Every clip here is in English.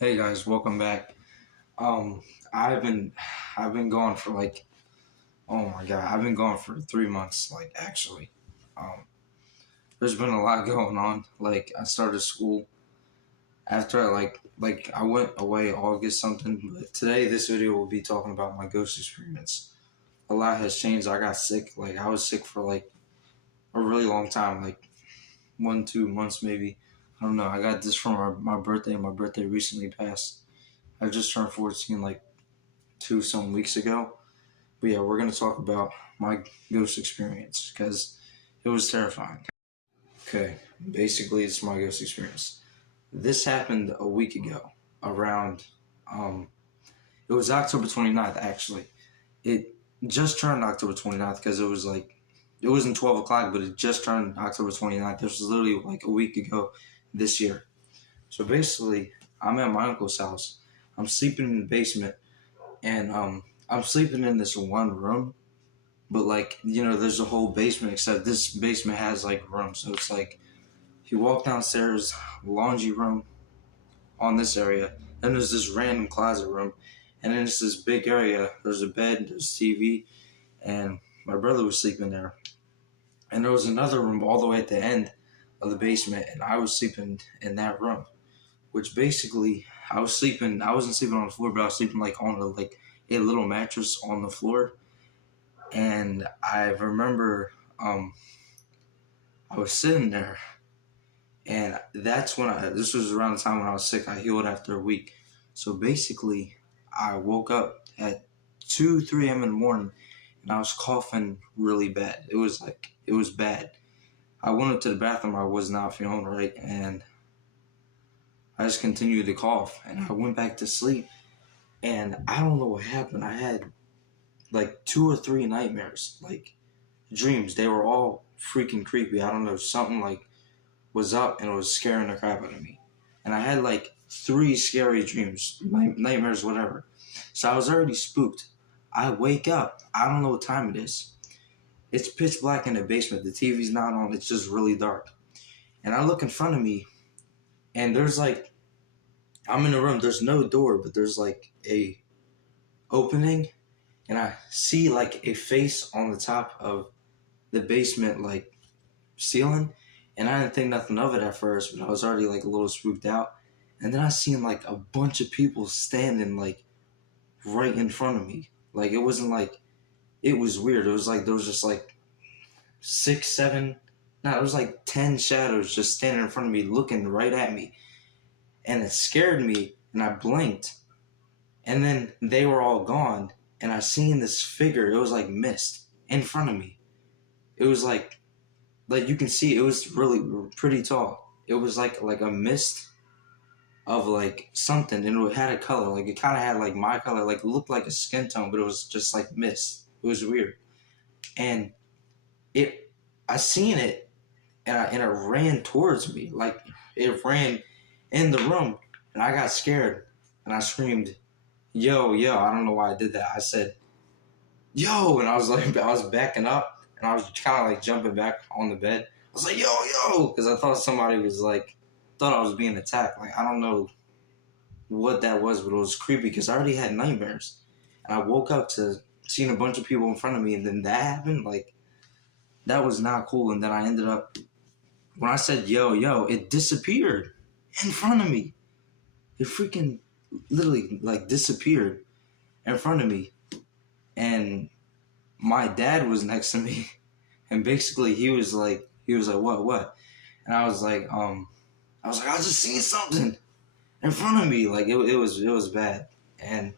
Hey guys, welcome back. Um, I've been I've been gone for oh my god, I've been gone for 3 months. Actually, um, there's been a lot going on. I started school after I went away August something. But today this video will be talking about my ghost experience. A lot has changed. I got sick. I was sick for a really long time, 1 2 months maybe. I don't know. I got this from my birthday. My birthday recently passed. I just turned 14 some weeks ago. But yeah, we're gonna talk about my ghost experience because it was terrifying. Okay, basically it's my ghost experience. This happened a week ago, around um, it was October 29th actually. It just turned October 29th because it wasn't 12 o'clock, but it just turned October 29th. This was literally like a week ago this year. So basically, I'm at my uncle's house. I'm sleeping in the basement, and I'm sleeping in this one room, but there's a whole basement, except this basement has rooms. So it's like if you walk downstairs, laundry room on this area, then there's this random closet room, and then it's this big area. There's a bed, there's TV, and my brother was sleeping there. And there was another room all the way at the end of the basement, and I was sleeping in that room, which basically I wasn't sleeping on the floor, but I was sleeping on a little mattress on the floor. And I remember I was sitting there, and that's when this was around the time when I was sick. I healed after a week. So basically, I woke up at 2, 3 a.m. in the morning, and I was coughing really bad. It was bad. I went up to the bathroom. I was not feeling right, and I just continued to cough, and I went back to sleep. And I don't know what happened. I had like 2 or 3 nightmares, dreams. They were all freaking creepy. I don't know. Something was up and it was scaring the crap out of me. And I had 3 scary dreams, nightmares, whatever. So I was already spooked. I wake up. I don't know what time it is. It's pitch black in the basement. The TV's not on. It's just really dark. And I look in front of me, and there's I'm in a room. There's no door, but there's a opening, and I see a face on the top of the basement ceiling, and I didn't think nothing of it at first, but I was already a little spooked out. And then I seen a bunch of people standing right in front of me. It wasn't it was weird. It was there was just 6, 7, no, it was 10 shadows just standing in front of me looking right at me. And it scared me, and I blinked, and then they were all gone, and I seen this figure. It was mist in front of me. It was you can see it was really pretty tall. It was like a mist of something, and it had a color. It kind of had my color. It looked like a skin tone, but it was just mist. It was weird. And I seen it, and it ran towards me. It ran in the room, and I got scared, and I screamed, "Yo, yo!" I don't know why I did that. I said, "Yo!" And I was I was backing up, and I was kind of jumping back on the bed. I was like, "Yo, yo!" Because I thought somebody was thought I was being attacked. I don't know what that was, but it was creepy because I already had nightmares, and I woke up to seeing a bunch of people in front of me, and then that happened. That was not cool. And then I ended up, when I said "yo, yo," it disappeared in front of me. It freaking literally disappeared in front of me. And my dad was next to me, and basically he was like, what? And I was like, I just seen something in front of me. It was bad. And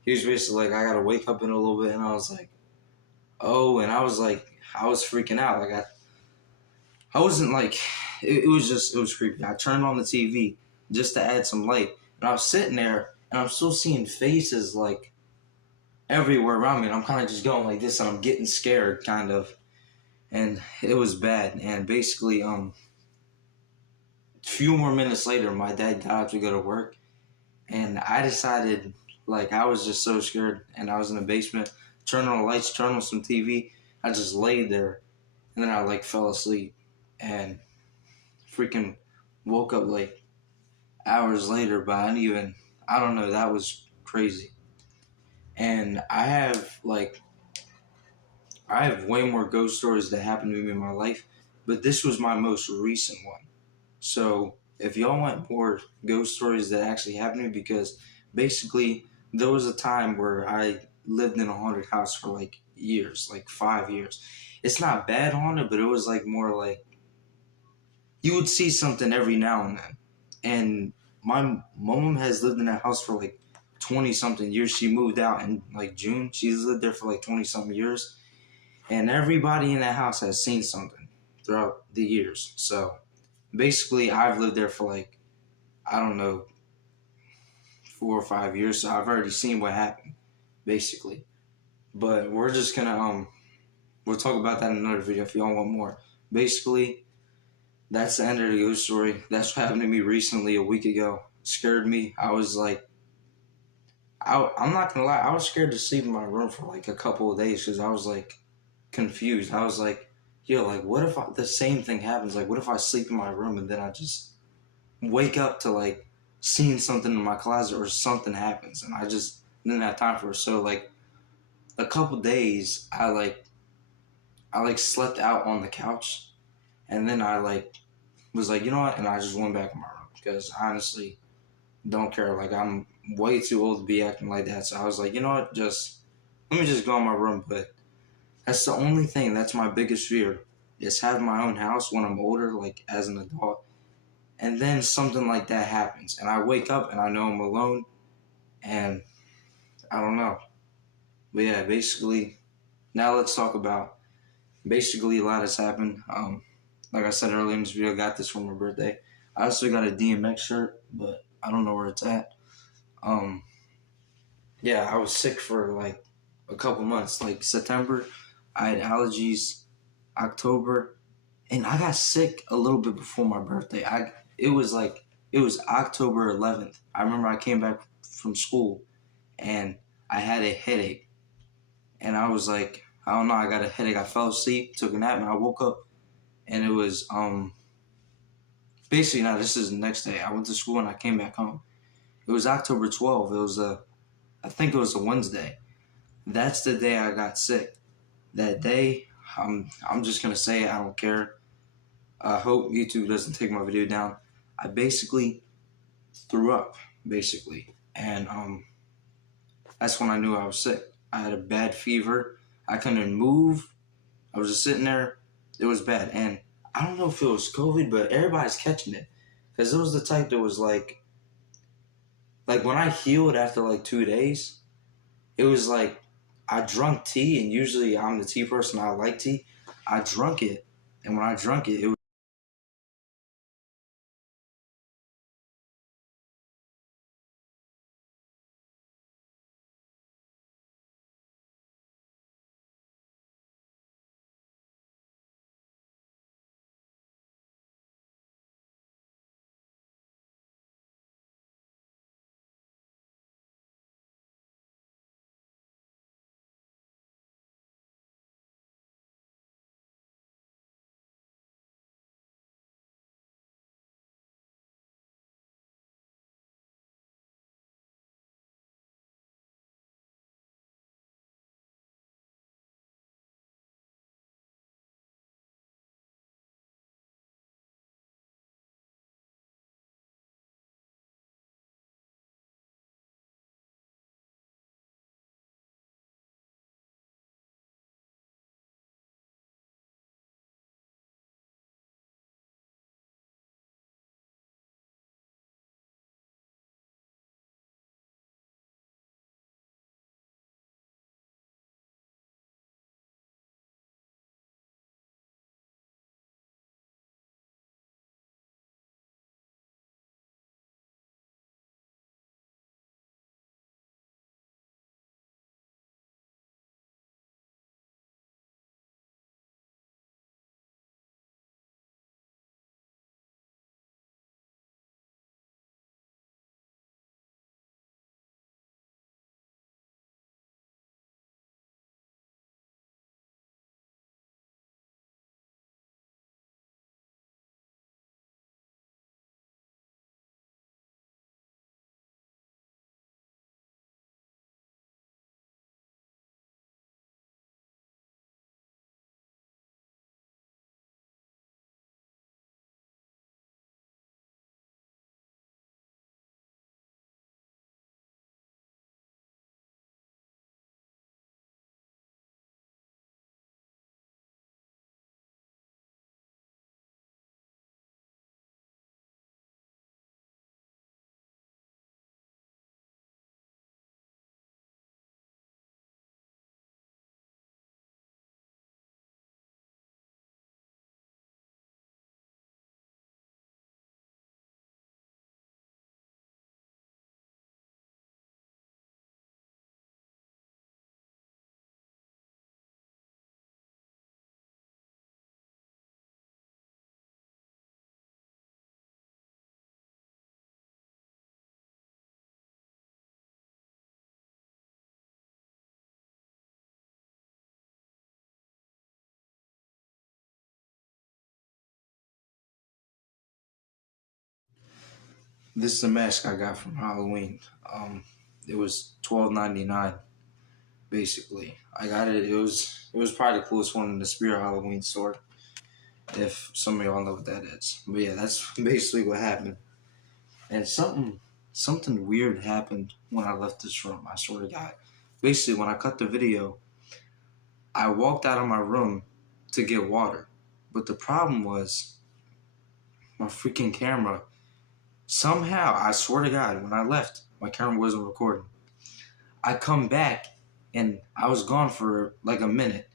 he was basically I gotta wake up in a little bit. And I was like, oh. And I was I was freaking out. I wasn't it was creepy. I turned on the TV just to add some light, and I was sitting there, and I'm still seeing faces everywhere around me, and I'm kind of just going like this, and I'm getting scared, kind of. And it was bad. And basically, a few more minutes later, my dad got up to go to work, and I decided, I was just so scared, and I was in the basement, turned on the lights, turned on some TV. I just laid there, and then I fell asleep, and freaking woke up hours later, but I don't know, that was crazy. And I have way more ghost stories that happened to me in my life, but this was my most recent one. So if y'all want more ghost stories that actually happened to me, because basically there was a time where I lived in a haunted house for like years, like 5 years. It's not bad haunted, but it was like more like you would see something every now and then. And my mom has lived in that house for like 20 something years. She moved out in like June. She's lived there for like 20 something years. And everybody in that house has seen something throughout the years. So basically, I've lived there for like, I don't know, 4 or 5 years. So I've already seen what happened, basically. But we're just gonna, we'll talk about that in another video if y'all want more. Basically, that's the end of the ghost story. That's what happened to me recently, a week ago. It scared me. I was like, I'm not gonna lie, I was scared to sleep in my room for like a couple of days because I was like confused. I was like, yo, like, what if the same thing happens? Like, what if I sleep in my room and then I just wake up to like seeing something in my closet or something happens and I just didn't have time for it. So like a couple days, I like slept out on the couch and then I like was like, you know what? And I just went back in my room because I honestly don't care. Like, I'm way too old to be acting like that. So I was like, you know what? Just let me just go in my room. But that's the only thing. That's my biggest fear is having my own house when I'm older, like as an adult. And then something like that happens. And I wake up and I know I'm alone. And I don't know. But yeah, basically, now let's talk about basically a lot has happened. Like I said earlier in this video, I got this for my birthday. I also got a DMX shirt, but I don't know where it's at. Um, yeah, I was sick for like a couple months. Like September, I had allergies. October, and I got sick a little bit before my birthday. It was like it was October 11th. I remember I came back from school and I had a headache, and I was like, I don't know, I got a headache. I fell asleep, took a nap, and I woke up, and it was basically now this is the next day. I went to school and I came back home. It was October 12th. It was I think it was a Wednesday. That's the day I got sick. That day, I'm just gonna say it, I don't care. I hope YouTube doesn't take my video down. I basically threw up, basically, and that's when I knew I was sick. I had a bad fever. I couldn't move. I was just sitting there. It was bad, and I don't know if it was COVID, but everybody's catching it because it was the type that was like when I healed after like 2 days, it was like I drunk tea, and usually I'm the tea person. I like tea. I drunk it, and when I drunk it, it was This is the mask I got from Halloween. It was $12.99. Basically, I got it. It was probably the coolest one in the Spirit Halloween store. If some of y'all know what that is, but yeah, that's basically what happened. And something weird happened when I left this room. I swear to God. Basically, when I cut the video, I walked out of my room to get water, but the problem was my freaking camera. Somehow, I swear to God, when I left, my camera wasn't recording. I come back, and I was gone for like a minute.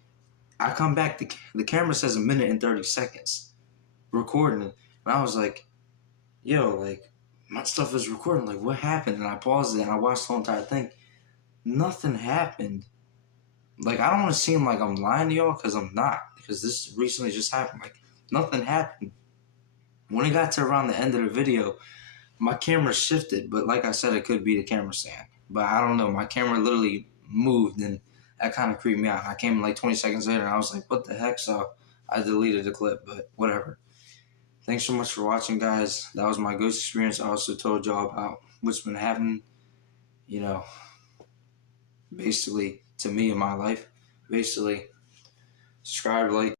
I come back, the camera says 1 minute and 30 seconds recording it. And I was like, yo, like, my stuff is recording. Like, what happened? And I paused it, and I watched the whole entire thing. Nothing happened. Like, I don't want to seem like I'm lying to y'all, because I'm not. Because this recently just happened. Like, nothing happened. When it got to around the end of the video, my camera shifted, but like I said, it could be the camera stand. But I don't know. My camera literally moved, and that kind of creeped me out. I came like 20 seconds later, and I was like, what the heck? So I deleted the clip, but whatever. Thanks so much for watching, guys. That was my ghost experience. I also told y'all about what's been happening, you know, basically to me in my life. Basically, subscribe, like,